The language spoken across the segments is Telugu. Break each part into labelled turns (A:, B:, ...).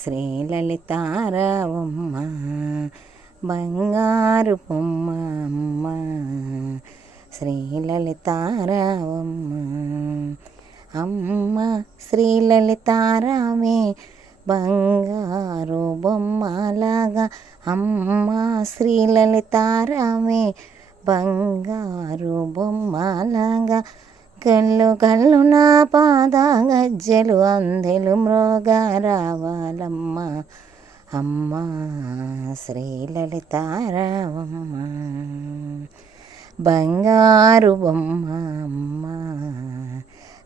A: శ్రీలలితారావమ్మ బంగారు బొమ్మ అమ్మ శ్రీలలితారావమ్మ అమ్మ శ్రీలలితారామే బంగారు బొమ్మలాగా అమ్మ శ్రీలలితారామే బంగారు బొమ్మలాగా కళ్ళు కళ్ళు నా పాద గజ్జలు అందెలు మృగ రావాలమ్మ అమ్మ శ్రీలలితారావమ్మ. బంగారు బొమ్మ అమ్మ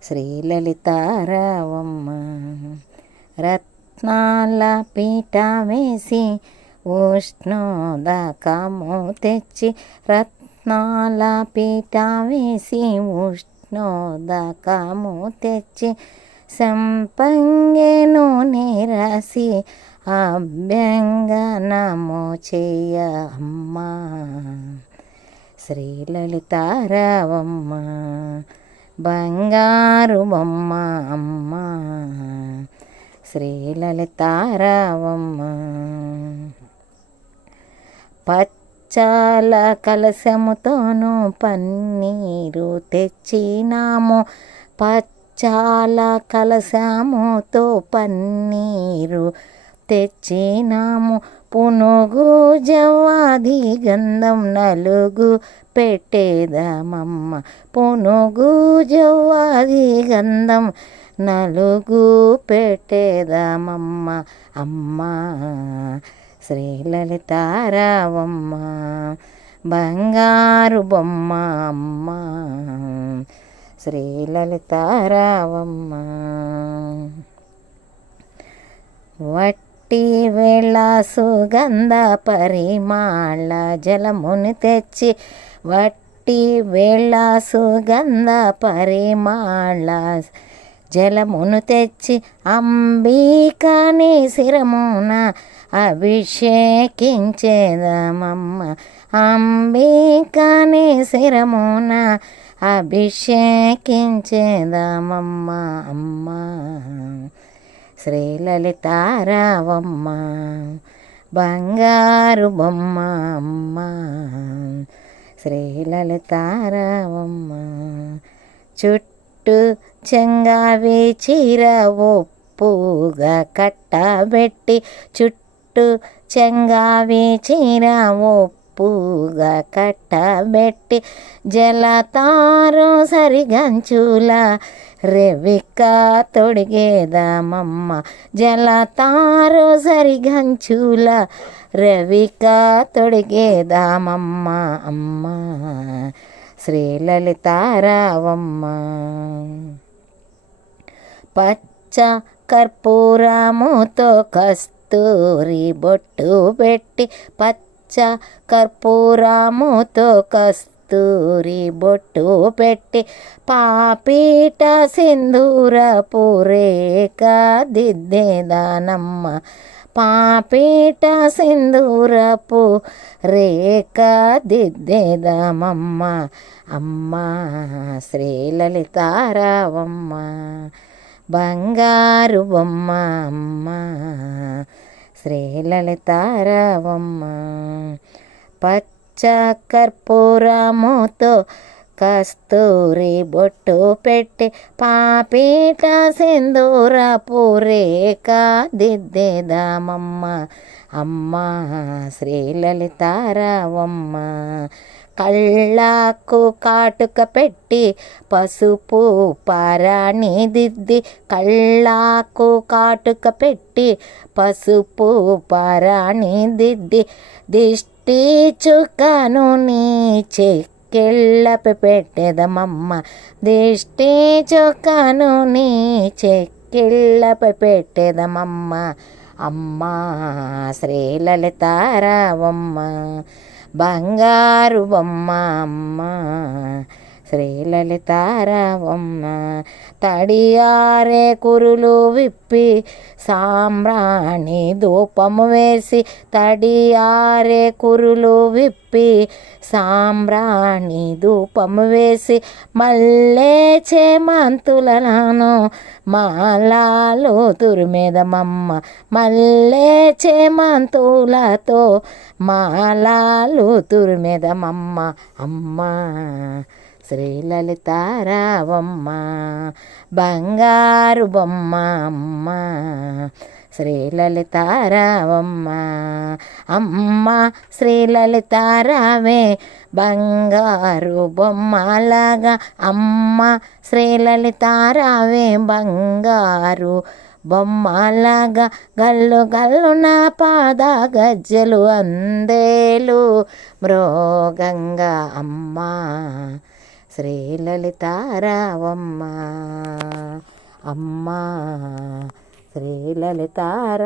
A: శ్రీలలితారావమ్మ. రత్నాల పీట వేసి ఉష్ణోదకము తెచ్చి రత్నాల పీట వేసి ఉష్ణ ఉష్ణోదకము తెచ్చి సంపంగెను నిరసి అభ్యంగనము చేయ అమ్మా. శ్రీలలితారావమ్మ బంగారు బొమ్మ అమ్మ. శ్రీలలితారావమ్మ చాలా కలశముతోనూ పన్నీరు తెచ్చినాము. పచ్చాల కలశముతో పన్నీరు తెచ్చినాము. పునుగు జవాది గంధం నలుగు పెట్టేదమమ్మ. పునుగు జవాది గంధం నలుగు పెట్టేదామమ్మ. అమ్మ శ్రీలలితారావమ్మ బంగారు బొమ్మ అమ్మ. శ్రీలలితారావమ్మ వట్టి వేళ సుగంధ పరిమాళ జలముని తెచ్చి వట్టి వేళ సుగంధ పరిమాళ జలమును తెచ్చి అంబికాని శిరమున అభిషేకించేదమమ్మ. అంబికాని శిరమున అభిషేకించేదమమ్మ అమ్మ. శ్రీలలితారావమ్మ బంగారు బొమ్మ అమ్మ. శ్రీలలితారావమ్మ చుట్టూ చెంగావి చీర ఒప్పుగా కట్టబెట్టి చుట్టూ చెంగావి చీర ఒప్పుగా కట్టబెట్టి జలతారు సరిగంచుల రెవిక తొడిగేదామమ్మ. జలతారు సరిగంచుల రవిక తొడిగేదామమ్మ. అమ్మ శ్రీలలితారావమ్మ. పచ్చ కర్పూరముతో కస్త కస్తూరి బొట్టు పెట్టి పచ్చ కర్పూరముతో కస్తూరి బొట్టు పెట్టి పాపీట సింధూర పూరేక దిద్దేదానమ్మ పాపీట సింధూరపు రేఖ దిద్దేదామమ్మ అమ్మ శ్రీలలితారావమ్మ బంగారు బొమ్మ అమ్మ. శ్రీలలితారావమ్మ. పచ్చ కర్పూరముతో కస్తూరి బొట్టు పెట్టి పాపీట సింధూర పూరేక దిద్దేదామమ్మ అమ్మ శ్రీలలితారావమ్మ కళ్ళకు కాటుక పెట్టి పసుపు పారాణి దిద్ది కళ్ళకు కాటుక పెట్టి పసుపు పారాణి దిద్ది దిష్టి చుక్కను నీ చెక్కిళ్ళపి పెట్టేదమమ్మ. దిష్టి చొక్కను నీ చెక్కిళ్ళపి పెట్టేదమమ్మ. అమ్మ శ్రీలలితారావమ్మ. బంగారు బొమ్మ అమ్మ. శ్రీలలితారావమ్మ తడియారే కురులు విప్పి సాంబ్రాణి ధూపము వేసి తడియారే కురులు విప్పి సాంబ్రాణి ధూపము వేసి మల్లే చేమంతులనాను మాలాలు తురిమేదమమ్మ మల్లే చేమంతులతో మాలాలు తురిమేదమమ్మ అమ్మ. శ్రీలలితారావమ్మ బంగారు బొమ్మ అమ్మ. శ్రీలలితారావమ్మ అమ్మ శ్రీలలితారావే బంగారు బొమ్మలాగా అమ్మ శ్రీలలితారావే బంగారు బొమ్మలాగా గల్లు గల్లు నా పాద గజ్జలు అందేలు. మృగంగా అమ్మా శ్రీలలితారావమ్మ అమ్మ శ్రీలలితారావమ్మ